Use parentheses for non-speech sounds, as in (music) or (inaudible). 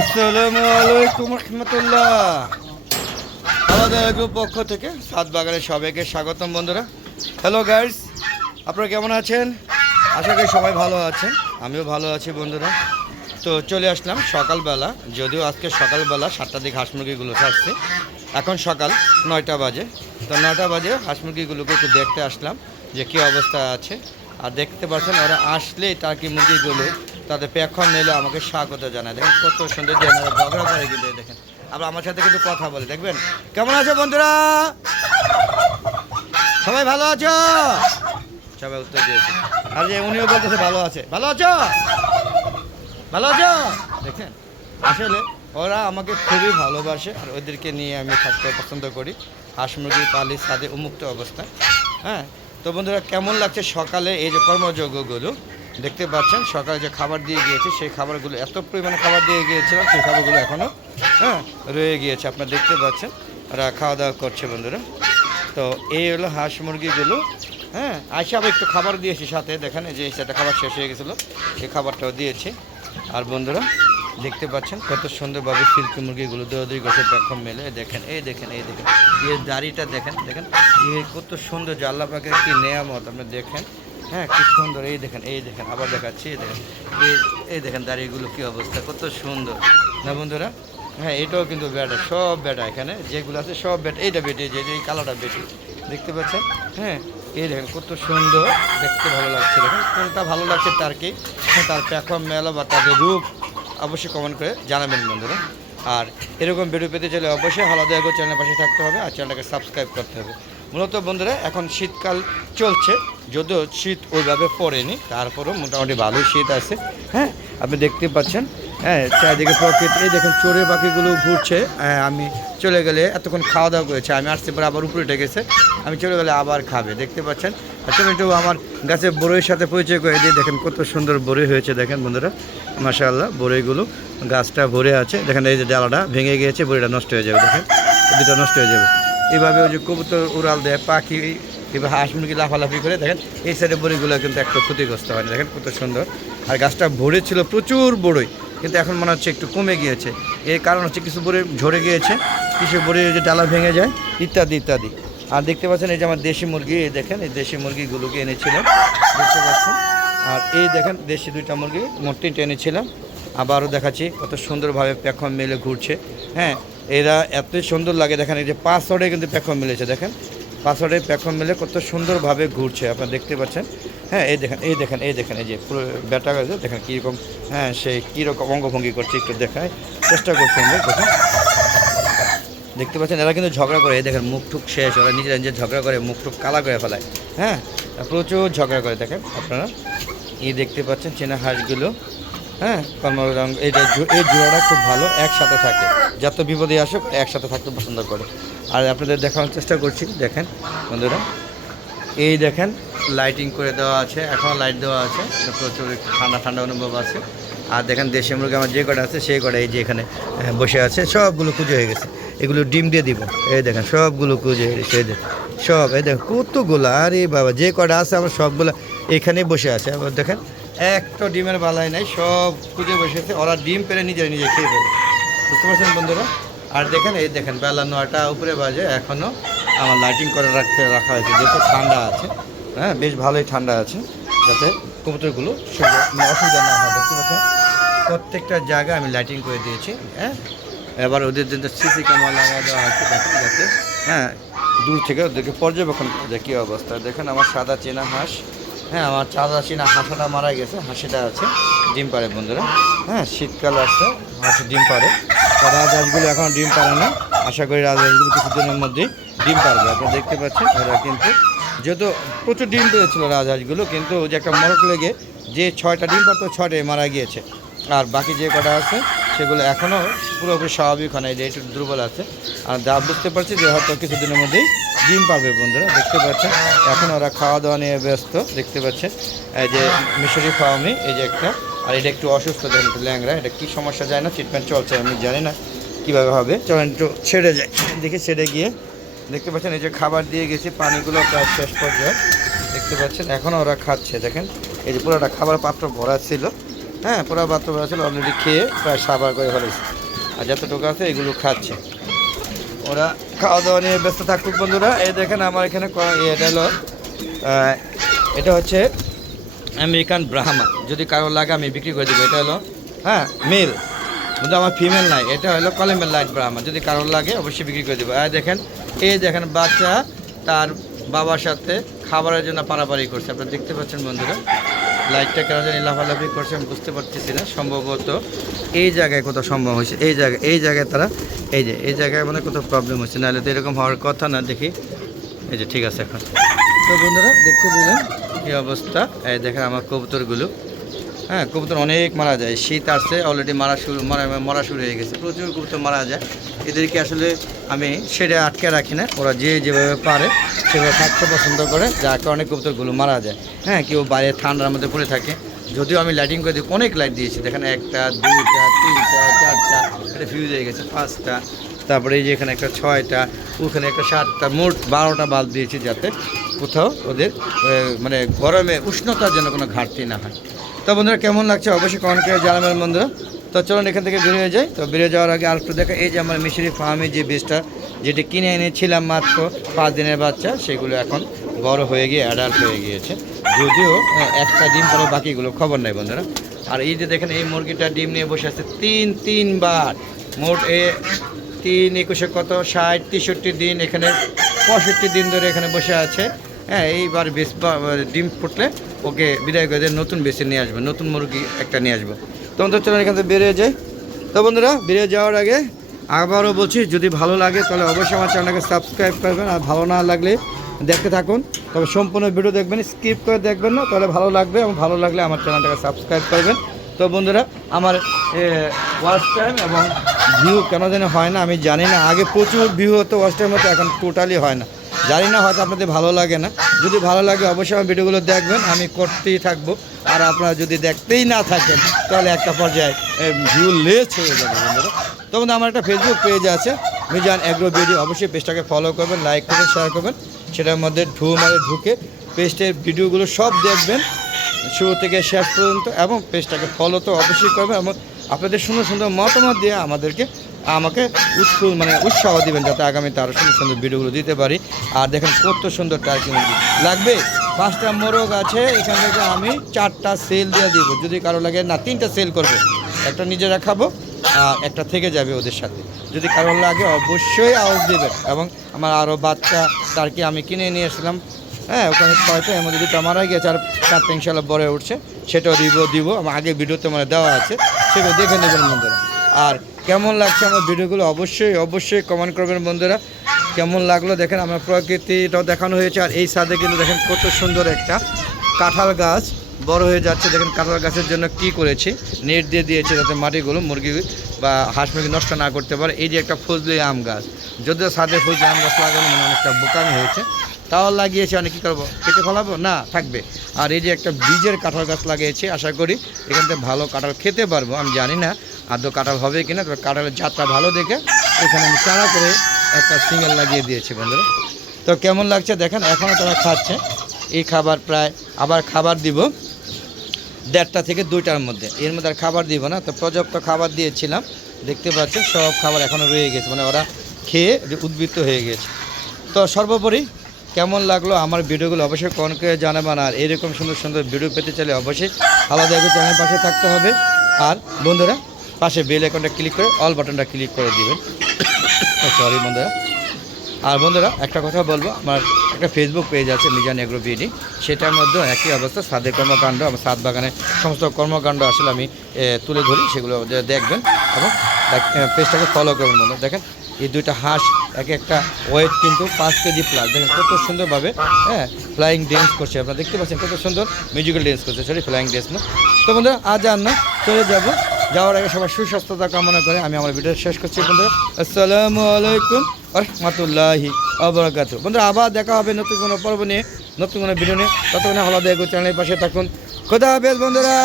আসসালামু আলাইকুম রহমতুল্লাহ। আমাদের গ্রুপ পক্ষ থেকে সাত বাগানের সবাইকে স্বাগতম বন্ধুরা। হ্যালো গাইস আপনারা কেমন আছেন? আশা করি সবাই ভালো আছেন, আমিও ভালো আছি বন্ধুরা। তো চলে আসলাম সকালবেলা, যদিও আজকে সকালবেলা সাতটার দিকে হাঁস মুরগিগুলো থাকছে এখন সকাল নয়টা বাজে। তো নয়টা বাজে হাঁস মুরগিগুলোকে একটু দেখতে আসলাম যে কী অবস্থা আছে। আর দেখতে পাচ্ছেন ওরা আসলেই টার্কি মুরগিগুলো তাদের পেক্ষণ নিলে আমাকে স্বাগত জানায়। দেখেন কত সুন্দর ঝগড়া করে কিন্তু দেখেন। আবার আমার সাথে কিন্তু কথা বলে, দেখবেন? কেমন আছো বন্ধুরা? সবাই ভালো আছো? সবাই উত্তর দিয়েছে। আর যে উনিও বলতেছে ভালো আছে। ভালো আছো? ভালো আছো? দেখেন, আসলে ওরা আমাকে খুবই ভালোবাসে, আর ওদেরকে নিয়ে আমি থাকতে পছন্দ করি। হাঁস মুরগি, পালি সাদে উন্মুক্ত অবস্থায় হ্যাঁ? তো বন্ধুরা, কেমন লাগছে সকালে এই যে কর্মযজ্ঞগুলো? দেখতে পাচ্ছেন, সকালে যে খাবার দিয়ে গিয়েছে, সেই খাবারগুলো, এত পরিমাণে খাবার দিয়ে গিয়েছিলাম, সেই খাবারগুলো এখনও হ্যাঁ রয়ে গিয়েছে, আপনারা দেখতে পাচ্ছেন। ওরা খাওয়া দাওয়া করছে বন্ধুরা। তো এই হলো হাঁস মুরগিগুলো হ্যাঁ আইসা আবার একটু খাবার দিয়েছি সাথে, দেখেন যে সেটা খাবার শেষ হয়ে গেছিল, সেই খাবারটাও দিয়েছি। আর বন্ধুরা, দেখতে পাচ্ছেন কত সুন্দরভাবে সিল্কি মুরগিগুলো দৌড়ি গোছে প্যাকম মেলে, দেখেন, এই দেখেন এই দেখেন। এর দাড়িটা দেখেন দেখেন এ কত সুন্দর যে আল্লাহ পাকের কি নেয়ামত, আপনি দেখেন। হ্যাঁ কি সুন্দর। এই দেখেন এই দেখেন, আবার দেখাচ্ছি, এই দেখেন। এই এই দেখেন দাড়িগুলো কি অবস্থা, কত সুন্দর। না বন্ধুরা? হ্যাঁ এটাও কিন্তু বেটা সব বেটা এখানে, যেগুলো আছে সব বেটা এইটা বেটে যে, এই কালোটা বেটি দেখতে পাচ্ছেন? হ্যাঁ এই দেখেন, কত সুন্দর, দেখতে ভালো লাগছে, দেখেন, কোনটা ভালো লাগছে তার কি? তার প্যাকম মেলা বা তাদের রূপ, অবশ্যই কমেন্ট করে জানাবেন বন্ধুরা। আর এরকম ভিডিও পেতে চাইলে অবশ্যই হালাদা চ্যানেলের পাশে থাকতে হবে, আর চ্যানেলটাকে সাবস্ক্রাইব করতে হবে। মূলত বন্ধুরা এখন শীতকাল চলছে যদিও শীত ওইভাবে পড়েনি তারপরেও মোটামুটি ভালোই শীত আছে। হ্যাঁ আপনি দেখতে পাচ্ছেন হ্যাঁ চারিদিকে প্রকৃতি এই দেখেন চোরে পাখিগুলো ঘুরছে হ্যাঁ, আমি চলে গেলে এতক্ষণ খাওয়া দাওয়া করেছে আমি আসতে পরে আবার উপরে গেছে আমি চলে গেলে আবার খাবে দেখতে পাচ্ছেন? আসলে একটু আমার গাছে বড়ইয়ের সাথে পরিচয় করে দিয়ে দেখেন কত সুন্দর বড়ই হয়েছে দেখেন বন্ধুরা মাশাআল্লাহ বড়ইগুলো গাছটা ভরে আছে দেখেন এই যে ডালাটা ভেঙে গিয়েছে বড়িটা নষ্ট হয়ে যাবে দেখেন দুটো নষ্ট হয়ে যাবে। এইভাবে ওই যে কবুতর উড়াল দেয়, পাখি এবার হাঁস মুরগি লাফালাফি করে, দেখেন এই সাইডে বড়িগুলো কিন্তু একটু ক্ষতিগ্রস্ত হয়নি দেখেন কত সুন্দর। আর গাছটা ভরে ছিল, প্রচুর বড়ই, কিন্তু এখন মনে হচ্ছে একটু কমে গিয়েছে। এর কারণ হচ্ছে কিছু বড়ি ঝরে গিয়েছে, কিছু বড়ি যে ডালা ভেঙে যায়, ইত্যাদি ইত্যাদি। আর দেখতে পাচ্ছেন এই যে আমার দেশি মুরগি, এই দেখেন, এই দেশি মুরগিগুলোকে এনেছিলাম দেখতে পাচ্ছেন? আর এই দেখেন দেশি দুইটা মুরগি, মোট তিনটে এনেছিলাম। আবারও দেখাচ্ছি কত সুন্দরভাবে পেখম মেলে ঘুরছে। হ্যাঁ এরা এতই সুন্দর লাগে, দেখেন এই যে পাসওয়ার্ডে কিন্তু পেখম মিলেছে, দেখেন। পাসওয়ার্ডে পেখম মিলে কত সুন্দরভাবে ঘুরছে, আপনারা দেখতে পাচ্ছেন। হ্যাঁ এই দেখেন এই দেখেন এই দেখেন, এই যে পুরো ব্যাটা গেছে, দেখেন কীরকম হ্যাঁ সে কীরকম অঙ্গভঙ্গি করছে, একটু দেখায়। চেষ্টা করছে দেখেন। দেখতে পাচ্ছেন, এরা কিন্তু ঝগড়া করে, এই দেখেন, মুখ টুক শেষ, ওরা নিজেরা নিজে ঝগড়া করে, মুখ টুক কালা করে ফেলায় হ্যাঁ প্রচুর ঝগড়া করে, দেখেন আপনারা। এই দেখতে পাচ্ছেন, চেনা হাঁসগুলো। হ্যাঁ এই জো- এই জোড়াটা খুব ভালো, একসাথে থাকে। যত বিপদে আসুক, একসাথে থাকতে পছন্দ করে। আর আপনাদের দেখানোর চেষ্টা করছি, দেখেন, বন্ধুরা। এই দেখেন লাইটিং করে দেওয়া আছে, এখনও লাইট দেওয়া আছে। প্রচুর ঠান্ডা ঠান্ডা অনুভব আছে। আর দেখেন, দেশি মুরগি আমার যে কটা আছে, সেই কটা এই যে এখানে বসে আছে, সবগুলো কুজো হয়ে গেছে। এগুলো ডিম দিয়ে দিব। এই দেখেন, সবগুলো কুজো হয়ে গেছে, এই সব, এই দেখেন, কতগুলো, আরে বাবা, যে কটা আছে, আমার সবগুলো এখানেই বসে আছে। আবার দেখেন একটা ডিমের বালাই নাই, সব কুজে বসেছে। ওরা ডিম পেরে নিজে নিজে খেয়ে ফেলে বুঝতে পারছেন বন্ধুরা? আর দেখেন, এই দেখেন, বেলা নয়টা উপরে বাজে এখনও আমার লাইটিং করে রাখতে রাখা হয়েছে। যেহেতু ঠান্ডা আছে হ্যাঁ বেশ ভালোই ঠান্ডা আছে, যাতে কবুতরগুলো মানে অসুবিধা না হয়, দেখতে পাচ্ছেন? প্রত্যেকটা জায়গায় আমি লাইটিং করে দিয়েছি হ্যাঁ? এবার ওদের জন্য সিসি ক্যামেরা লাগা দেওয়া আছে দেখেন, যাতে হ্যাঁ দূর থেকে ওদেরকে পর্যবেক্ষণ করা যায় কী অবস্থা। দেখেন, আমার সাদা চেনা হাঁস হ্যাঁ আমার চাঁদা চেনা হাঁসাটা মারা গেছে, হাসিটা আছে, ডিম পারে বন্ধুরা। হ্যাঁ শীতকাল আসছে, হাঁসি ডিম পারে রাজহাঁসগুলো এখন ডিম পারে না। আশা করি রাজহাঁসগুলো কিছুদিনের মধ্যেই ডিম পারবে আপনারা দেখতে পাচ্ছেন, ওরা কিন্তু যেহেতু প্রচুর ডিম পেয়েছিল রাজহাঁসগুলো, কিন্তু যে একটা মরক লেগে যে ছয়টা ডিম পারতো ছয়টাই মারা গিয়েছে। আর বাকি যে কটা আছে, সেগুলো এখনও পুরোপুরি স্বাভাবিক হয় না যে একটু দুর্বল আছে। আর যা বুঝতে পারছি যে হয়তো কিছুদিনের মধ্যেই ডিম পাবে বন্ধুরা, দেখতে পাচ্ছেন? এখন ওরা খাওয়া দাওয়া নিয়ে ব্যস্ত, দেখতে পাচ্ছেন? এই যে মিশরি ফার্মি এই যে একটা, আর এটা একটু অসুস্থ, দেখেন ল্যাংরা এটা কী সমস্যা যায় না ট্রিটমেন্ট চলছে, আমি জানি না কীভাবে হবে। চলেন একটু ছেড়ে যায় দেখে ছেড়ে গিয়ে, দেখতে পাচ্ছেন, এই যে খাবার দিয়ে গেছি, পানিগুলো প্রায় শেষ পর্যায়ে, দেখতে পাচ্ছেন এখনও ওরা খাচ্ছে, দেখেন। এই যে পুরোটা খাবার পাত্র ভরা ছিল হ্যাঁ পুরো পাত্র ভরা ছিল অলরেডি খেয়ে প্রায় সাবার করে ফেলেছে। আর যতটুকু আছে, এগুলো খাচ্ছে। ওরা খাওয়া দাওয়া নিয়ে ব্যস্ত থাকুক বন্ধুরা। এই দেখেন আমার এখানে এটা হলো এটা হচ্ছে আমেরিকান ব্রাহ্মা। যদি কারও লাগে আমি বিক্রি করে দেবো। এটা হলো হ্যাঁ মেল। কিন্তু আমার ফিমেল নাই। এটা হলো কলেমের লাইট ব্রাহ্মা। যদি কারোর লাগে অবশ্যই বিক্রি করে দেবো। আর দেখেন, এই দেখেন বাচ্চা তার বাবার সাথে খাবারের জন্য পারাপারি করছে। আপনারা দেখতে পাচ্ছেন বন্ধুরা। লাইটটা কেন জানি লাফালাফি করছে আমি বুঝতে পারতেছি না, সম্ভবত এই জায়গায় কোথাও সম্ভব হয়েছে। এই জায়গায় এই জায়গায় তারা এই যে, এই জায়গায় মানে কোথাও প্রবলেম হচ্ছে নাহলে তো এরকম হওয়ার কথা না, দেখি। এই যে, ঠিক আছে এখন। তো বন্ধুরা, দেখতে দিলেন কি অবস্থা? এই দেখেন আমার কবুতরগুলো। হ্যাঁ কবুতর অনেক মারা যায়। শীত আসছে অলরেডি মারা শুরু, মারা, মরা শুরু হয়ে গেছে। প্রচুর কবুতর মারা যায়। এদেরকে আসলে আমি সেটা আটকে রাখি না। ওরা যে যেভাবে পারে, সেভাবে থাকতে পছন্দ করে, যার কারণে কবুতরগুলো মারা যায়। হ্যাঁ কেউ বাইরে ঠান্ডার মধ্যে পড়ে থাকে। যদিও আমি লাইটিং করে দিই, অনেক লাইট দিয়েছি। দেখেন, একটা, দুইটা, তিনটা, চারটা, এটা ফিউজ হয়ে গেছে, পাঁচটা। তারপরে এই যে এখানে একটা ছয়টা, ওখানে একটা সাতটা, মোট বারোটা বাল্ব দিয়েছি যাতে কোথাও ওদের মানে গরমে উষ্ণতার জন্য কোনো ঘাটতি না হয়। তো বন্ধুরা, কেমন লাগছে অবশ্যই কমেন্ট করে জানাবেন বন্ধুরা। তো চলুন এখান থেকে বেরিয়ে যাই। তো বেরিয়ে যাওয়ার আগে আর একটু দেখা, এই যে আমার মিশরি ফার্মে যে বীজটা যেটি কিনে এনেছিলাম মাত্র পাঁচ দিনের বাচ্চা, সেগুলো এখন বড় হয়ে গিয়ে অ্যাডাল্ট হয়ে গিয়েছে। যদিও একটা ডিম পরে বাকিগুলো খবর নেই বন্ধুরা। আর এই যে দেখেন, এই মুরগিটা ডিম নিয়ে বসে আছে তিন, তিনবার। মোট এ তিন, একুশে কত? ষাট, তেষট্টি দিন এখানে, পঁয়ষট্টি দিন ধরে এখানে বসে আছে। হ্যাঁ এইবার বেশ ডিম ফুটলে ওকে বিদায় করে দিয়ে নতুন বেছে নিয়ে আসব, নতুন মুরগি একটা নিয়ে আসব। তখন তো চলো এখান থেকে বেরিয়ে যাই। তো বন্ধুরা, বেরিয়ে যাওয়ার আগে আবারও বলছি, যদি ভালো লাগে তাহলে অবশ্যই আমার চ্যানেলকে সাবস্ক্রাইব করবেন আর ভালো না লাগলে দেখতে থাকুন। তবে সম্পূর্ণ ভিডিও দেখবেন, স্কিপ করে দেখবেন না, তাহলে ভালো লাগবে এবং ভালো লাগলে আমার চ্যানেলটাকে সাবস্ক্রাইব করবেন। তো বন্ধুরা, আমার ওয়াচ টাইম এবং ভিউ কেন যেন হয় না, আমি জানি না। আগে প্রচুর ভিউ হতো ওয়াচ টাইম হতো, এখন টোটালি হয় না। জানি না, হয়তো আপনাদের ভালো লাগে না। যদি ভালো লাগে, অবশ্যই আমার ভিডিওগুলো দেখবেন, আমি করতেই থাকব। আর আপনারা যদি দেখতেই না থাকেন, তাহলে একটা পর্যায়ে ভিউ লেস হয়ে যাবে বন্ধুরা। তো বন্ধু আমার একটা ফেসবুক পেজ আছে, মিজান অ্যাগ্রো ভিডিও অবশ্যই পেজটাকে ফলো করবেন লাইক করবেন শেয়ার করবেন। সেটার মধ্যে ঢু মারে ঢুকে পেজটের ভিডিওগুলো সব দেখবেন। শুরু থেকে শেষ পর্যন্ত, এবং পেজটাকে ফলো তো অবশ্যই করবেন, এবং আপনাদের সুন্দর সুন্দর মতামত দিয়ে আমাদেরকে আমাকে উৎস মানে উৎসাহ দিবেন যাতে আগামীতে আরও সুন্দর সুন্দর ভিডিওগুলো দিতে পারি। আর দেখেন কত সুন্দর টার্কি মুরগি। লাগবে? পাঁচটা মোরগ আছে, এখান থেকে আমি চারটা সেল দিয়ে দিব। যদি কারও লাগে, না, তিনটা সেল করব। একটা নিজেরা খাব, আর একটা থেকে যাবে ওদের সাথে। যদি কারোর লাগে, অবশ্যই আওয়াজ দেবেন। এবং আমার আরও বাচ্চা টার্কি আমি কিনে নিয়ে এসেছিলাম। হ্যাঁ ওখানে ছয়টা এর মধ্যে দুটো মারা গেছে আর চারটা ইনশাল্লাহ বড় উঠছে। সেটাও দিব দিব। আমার আগে ভিডিওতে মানে দেওয়া আছে। সেগুলো দেখে নেবেন বন্ধুরা। আর কেমন লাগছে আমার ভিডিওগুলো? অবশ্যই অবশ্যই কমেন্ট করবেন বন্ধুরা। কেমন লাগল? দেখেন আমার প্রকৃতিটাও দেখানো হয়েছে, আর এই সাদে কিন্তু দেখেন কত সুন্দর একটা কাঁঠাল গাছ। বড় হয়ে যাচ্ছে, দেখেন কাঁঠাল গাছের জন্য কি করেছে? নেট দিয়ে দিয়েছে যাতে মাটিগুলো মুরগি বা হাঁস মুরগি নষ্ট না করতে পারে। এই যে একটা ফজলি আম গাছ। যদিও সাদে ফজলি আম গাছ লাগানো মানে অনেকটা বোকামি হয়েছে। তাও লাগিয়েছে অনেক কী করব? কেটে ফলাবো? না, থাকবে। আর এই যে একটা বীজের কাঁঠাল গাছ লাগিয়েছি, আশা করি এখান থেকে ভালো কাঁঠাল খেতে পারব, আমি জানি না। আদৌ কাঁঠাল হবে কিনা তবে কাঁঠালের জাতটা ভালো দেখে এখানে আমি চারা করে একটা সিঙ্গেল লাগিয়ে দিয়েছি বন্ধুরা। তো কেমন লাগছে দেখেন এখনও তারা খাচ্ছে। এই খাবার প্রায় আবার খাবার দিব দেড়টা থেকে দুইটার মধ্যে। এর মধ্যে আর খাবার দিব না। তো পর্যাপ্ত খাবার দিয়েছিলাম। দেখতে পাচ্ছেন সব খাবার এখনও রয়ে গেছে। মানে ওরা খেয়ে উদ্বৃত্ত হয়ে গেছে। তো সর্বোপরি কেমন লাগল আমার ভিডিওগুলো অবশ্যই কমেন্ট করে জানাবেন। আর এরকম সুন্দর সুন্দর ভিডিও পেতে চাইলে অবশ্যই আলাদা একটু চ্যানেল পাশে থাকতে হবে। আর বন্ধুরা পাশে বেল আইকনটা ক্লিক করে, অল বাটনটা ক্লিক করে দিবেন। (coughs) সরি বন্ধুরা। আর বন্ধুরা, একটা কথা বলব, আমার একটা ফেসবুক পেজ আছে, মিজান এগ্রো বিডি। সেটার মধ্যে একই অবস্থা সাদে কর্মকাণ্ড, আমার সাত বাগানে সমস্ত কর্মকাণ্ড আসলে আমি তুলে ধরি, সেগুলো দেখবেন। এবং পেজটাকে ফলো করবেন বন্ধু দেখেন, এই দুইটা হাঁস, এক একটা ওয়েট কিন্তু পাঁচ কেজি প্লাস দেখেন, কত সুন্দরভাবে হ্যাঁ ফ্লাইং ড্যান্স করছে। আপনারা দেখতে পাচ্ছেন কত সুন্দর মিউজিক্যাল ড্যান্স করছে। সরি ফ্লাইং ড্যান্স না। তো বন্ধুরা, আজ আর না, চলে যাব। যাওয়ার আগে সবাই সুস্বাস্থ্যতা কামনা করে আমি আমার ভিডিও শেষ করছি, বন্ধুরা। আসসালামু আলাইকুম রহমতুল্লাহি আবরাকাত বন্ধুরা, আবার দেখা হবে নতুন কোনো পর্ব নিয়ে, নতুন কোনো ভিডিও নিয়ে। ততক্ষণে হলাদা চ্যানেলের পাশে থাকুন। খোদা হাফেজ, বন্ধুরা।